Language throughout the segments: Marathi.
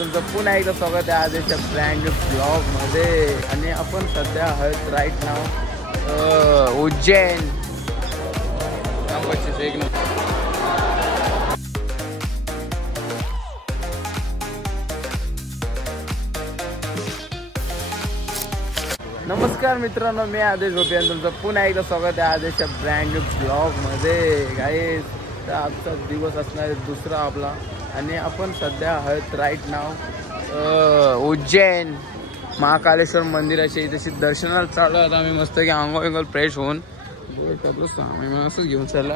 तुमचं पुन्हा एकदा स्वागत आहे आजच्या ब्रँड न्यू ब्लॉगमध्ये. आणि आपण सध्या आहोत राईट नाव उज्जैन. एक नमस्कार मित्रांनो, मी आदेश गोपी आणि तुमचं पुन्हा एकदा स्वागत आहे आजच्या ब्रँड न्यू ब्लॉगमध्ये. गाईस, तर आजचा दिवस असणार आहे दुसरा आपला आणि आपण सध्या आहोत राईट नाव उज्जैन महाकालेश्वर मंदिराची तशी दर्शनाला चालू आहे. आम्ही मस्त की आंघोळ फ्रेश होऊन आपलं सामान असंच घेऊन चालला.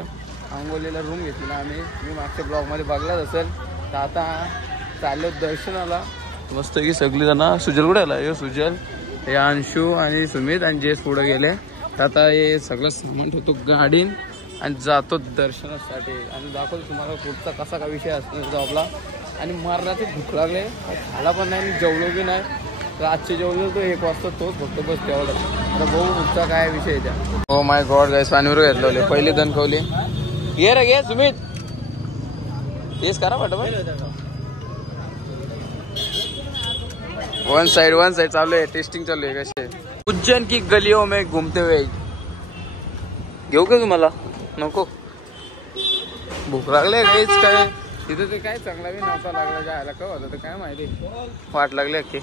आंघोळीला रूम घेतलेला आम्ही, मी मागच्या ब्लॉगमध्ये बघलाच असेल. तर आता चाललो दर्शनाला मस्त की सगळी जण. सुजल कुठे आला? सुजल, हे अंशू आणि सुमित आणि जेस पुढे गेले. तर आता हे सगळं सामान ठेवतो गाडीन आणि जातो दर्शनासाठी आणि दाखवतो तुम्हाला पुढचा कसा का विषय असणार तो आपला. आणि मारण्याचे भूक लागले, खाला पण नाही आणि जेवलो बी नाही. तर आजचे जेवलो तो 1 वाजता तोच फक्त बस तेवढा. आता बघू पुढचा काय विषय त्या. हो माय गॉड गाईस, पाणीवर घेतलं पहिली दन खवली. ये रे घे सुमित, तेच करा वाटत. वन साइड चालू आहे, टेस्टिंग चालू आहे कसे. उज्जैन की गलियों में घूमते हुए घेऊ का तुम्हाला? नको, भूक लागले काहीच. काय तिथे ते काय चांगला बी नव्हता लागला जायला. का होतं तर काय माहिती, वाट लागली अख्खी.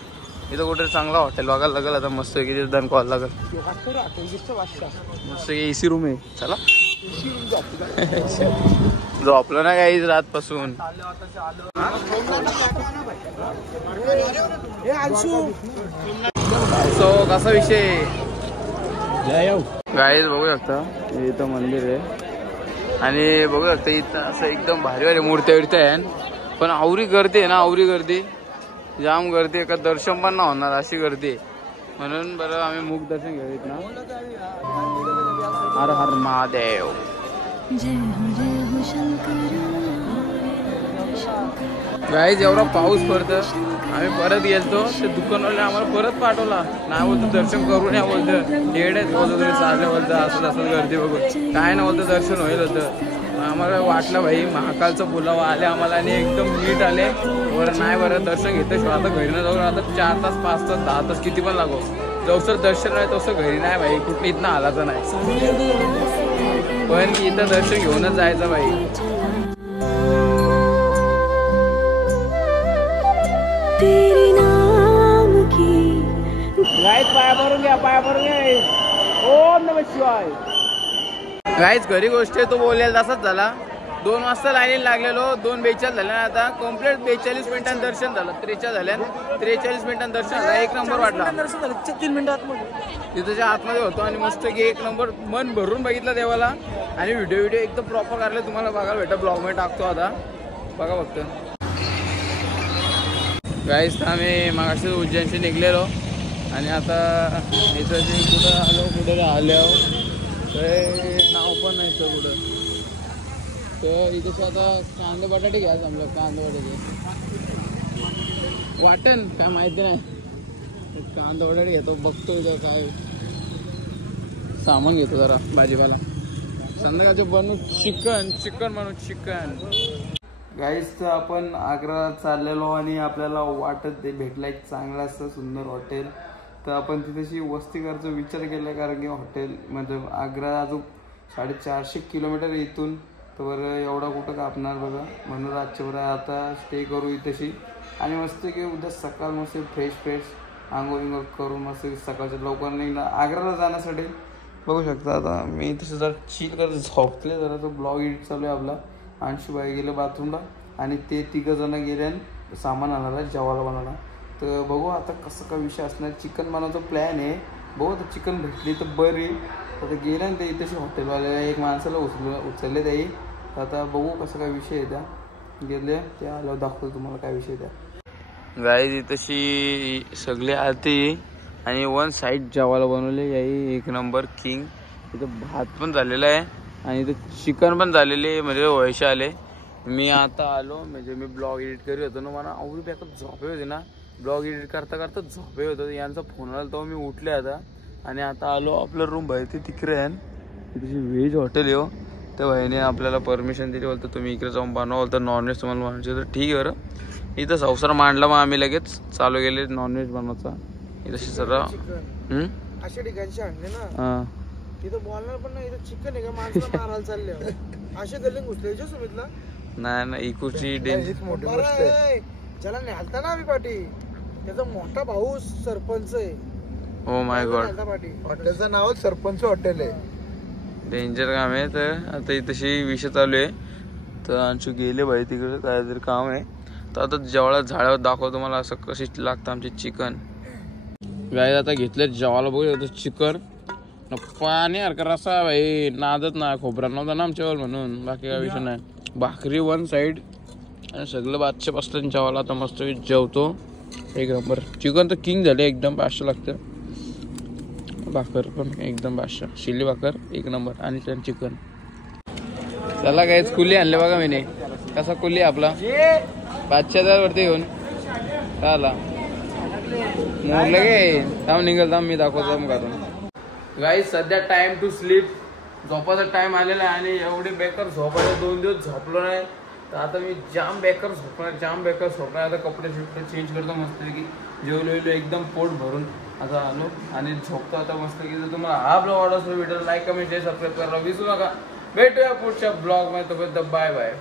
इथं कुठे चांगला हॉटेल बघायला लागेल आता. मस्त की तिथे दन कॉल लागेल. मस्त की एसी रूम आहे. चला झोपलो ना काही रात पासून. सो कसा विषय गाईज बघू शकता. इथं मंदिर आहे आणि बघू शकता इथं असं एकदम भारी भारी मूर्त्या बिर्त्या आहे. पण आवरी गर्दी आहे ना, आवरी गर्दी, जाम गर्दी आहे. का दर्शन पण ना होणार अशी गर्दी. म्हणून बरं आम्ही मुख दर्शन घेऊयात ना. हर हर महादेव. गाईज एवढा पाऊस पडतं, आम्ही परत गेलतो. ते दुकानवाले आम्हाला परत पाठवला. नाही बोलतो दर्शन करून या, बोलतं डेड बोलतो तुम्ही चालले, बोलतं असं असं गर्दी बघून काय ना बोलतं दर्शन होईल होतं. आम्हाला वाटलं भाई महाकालचा बोलावा आले आम्हाला आणि एकदम नीट आले. बरं नाही बरं दर्शन घेतं आता घरी न जाऊन. आता 4 तास 5 तास 10 तास किती पण लागो, जवसर दर्शन नाही तसं घरी नाही भाई. कुठे इथनं आलाचं नाही, पण इथं दर्शन घेऊनच जायचं भाई. पाया भरून घ्या, पाया भरून घ्या. ओम नमः शिवाय. गाईच घरी गोष्ट आहे, तो बोलायला तसाच झाला. 2 वाजता लाईन लागलेलो, 2:42 झाल्या. आता कम्प्लीट 42 मिनिटांनी दर्शन झालं. 43 झाल्या, 43 मिनिटांनी दर्शन झालं. 1 नंबर वाटला. 3 मिनिटात तिथं आतमध्ये होतो आणि मस्त की 1 नंबर मन भरून बघितलं देवाला. आणि व्हिडिओ एकदम प्रॉपर काढले, तुम्हाला बघायला भेटा. ब्लॉगमध्ये टाकतो आता, बघा फक्त. गाईस आम्ही मागाशी उज्जैनशी निघलेलो आणि आता इथं जे कुठं आलो कुठं आलो नाव पण नाही तर कुठं. तर इथं आता कांदे बटाटे घ्या जमलं. कांदे बटाटे वाटण काय माहिती नाही. कांदे बटाटे घेतो, बघतो इथं काय सामान घेतो जरा भाजीपाला. संध्याकाळचं बनवू चिकन बनवू चिकन. गाईस तर आपण आग्रा चाललेलो आणि आपल्याला वाटत भेटला एक चांगला असं सुंदर हॉटेल. तर आपण तिथेशी वस्ती करायचा विचार केला, कारण की हॉटेल म्हणजे आग्रा अजून 450 किलोमीटर इथून. तर बरं एवढा कुठं कापणार बघा. म्हणून आजच्या बरं आता स्टे करू इथेशी आणि मस्त की उद्या सकाळ मस्त फ्रेश आंघोळ करून मस्त सकाळच्या लवकर निघणार आग्राला जाण्यासाठी. बघू शकता आता मी तसं जर चिल करत झोपले जरा. तो ब्लॉग एडिट चालू आहे आपला. अंशुबाई गेले बाथरूमला आणि ते 3 जण गेले आणि सामान आणायला जेवायला बनायला. तर बघू आता कसं काय विषय असणार. चिकन बनवायचा प्लॅन आहे. बघू आता चिकन भेटली तर बरी. आता गेलं ना ते इथेशी हॉटेलवाल्याला 1 माणसाला उचलले त्याही. तर आता बघू कसं काय विषय आहे. त्या गेले ते आल्यावर दाखवतो तुम्हाला काय विषय त्या. गाई तशी सगळी आरती आणि 1 साईड जेवायला बनवले याही 1 नंबर किंग. इथं भात पण झालेला आहे आणि इथं चिकन पण झालेले म्हणजे वैसे आले. मी आता आलो म्हणजे मी ब्लॉग एडिट करत होतो ना. मला आवडी बॅकअप झोपे होते ना. ब्लॉग एडिट करता झोपे होतो. यांचा फोन आला तेव्हा मी उठले आता आणि आता आलो आपलं रूम भाई ते तिकडे आहे. तिथे व्हेज हॉटेल येऊ. त्या भाईने आपल्याला परमिशन दिली, बोलतं तुम्ही इकडे जाऊन बनवा, बोलतं नॉनव्हेज तुम्हाला बनवायचं तर ठीक आहे बरं. इथं संसार मांडला मग आम्ही लगेच चालू केले नॉनव्हेज बनवायचा. इथं सर्व अशा ठिकाणी आणले ना तिथं बोलणार पण नाही. इथं चिकन आहे का माणसाला मारायला चालले असे गल्ली घुसले सुमितला. नाही ना इकुची डेंजर मोठी गोष्ट आहे. ज्याला न्यालता ना आम्ही पाठी त्याचा मोठा भाऊ सरपंच आहे. Oh my God. हॉटेलचं नाव सरपंच हॉटेल आहे. डेंजर काम आहे. तर आता तशी विषय चालू आहे. तर अंशू गेले भाई तिकडे काहीतरी काम आहे. तर आता जेवायला झाडावर दाखवतो मला असं कशी लागतं आमचे चिकन. गाय आता घेतले जेवायला बघू चिकन पाणी हरकर रसा भाई नादत ना खोबरा नव्हता ना आमच्यावर म्हणून बाकी काय विषय नाही. भाकरी वन साईड आणि सगळं बादशा बसलं जेवायला. आता मस्त जेवतो. एक नंबर चिकन तर किंग झाले एकदम. 500 लागतं. भाकर पण एकदम 500 शिल्ली भाकर एक नंबर आणि त्यानं चिकन. त्याला काहीच कुली आणले बघा मीने. कसा कुली आपला 5,000 वरती घेऊन आला मोरलं गे थांब निघल थांब मी दाखवतो मग काढून. गाईज सध्या टाइम टू स्लीप झोपाचा टाइम आलेला आहे आणि एवढे बेकार झोपायला 2 दिवस झोपलो नाही. तर आता मी जाम बेकार झोपणार. आता कपडे चेंज करतो मस्त की जेवलो एकदम पोट भरून आता आलो आणि झोपतो आता मस्त की. जर तुम्हाला हा ब्लॉग आवडला असेल video like comment share subscribe करायला विसरू नका. भेटूया पुढच्या ब्लॉग मध्ये. तोपर्यंत बाय बाय.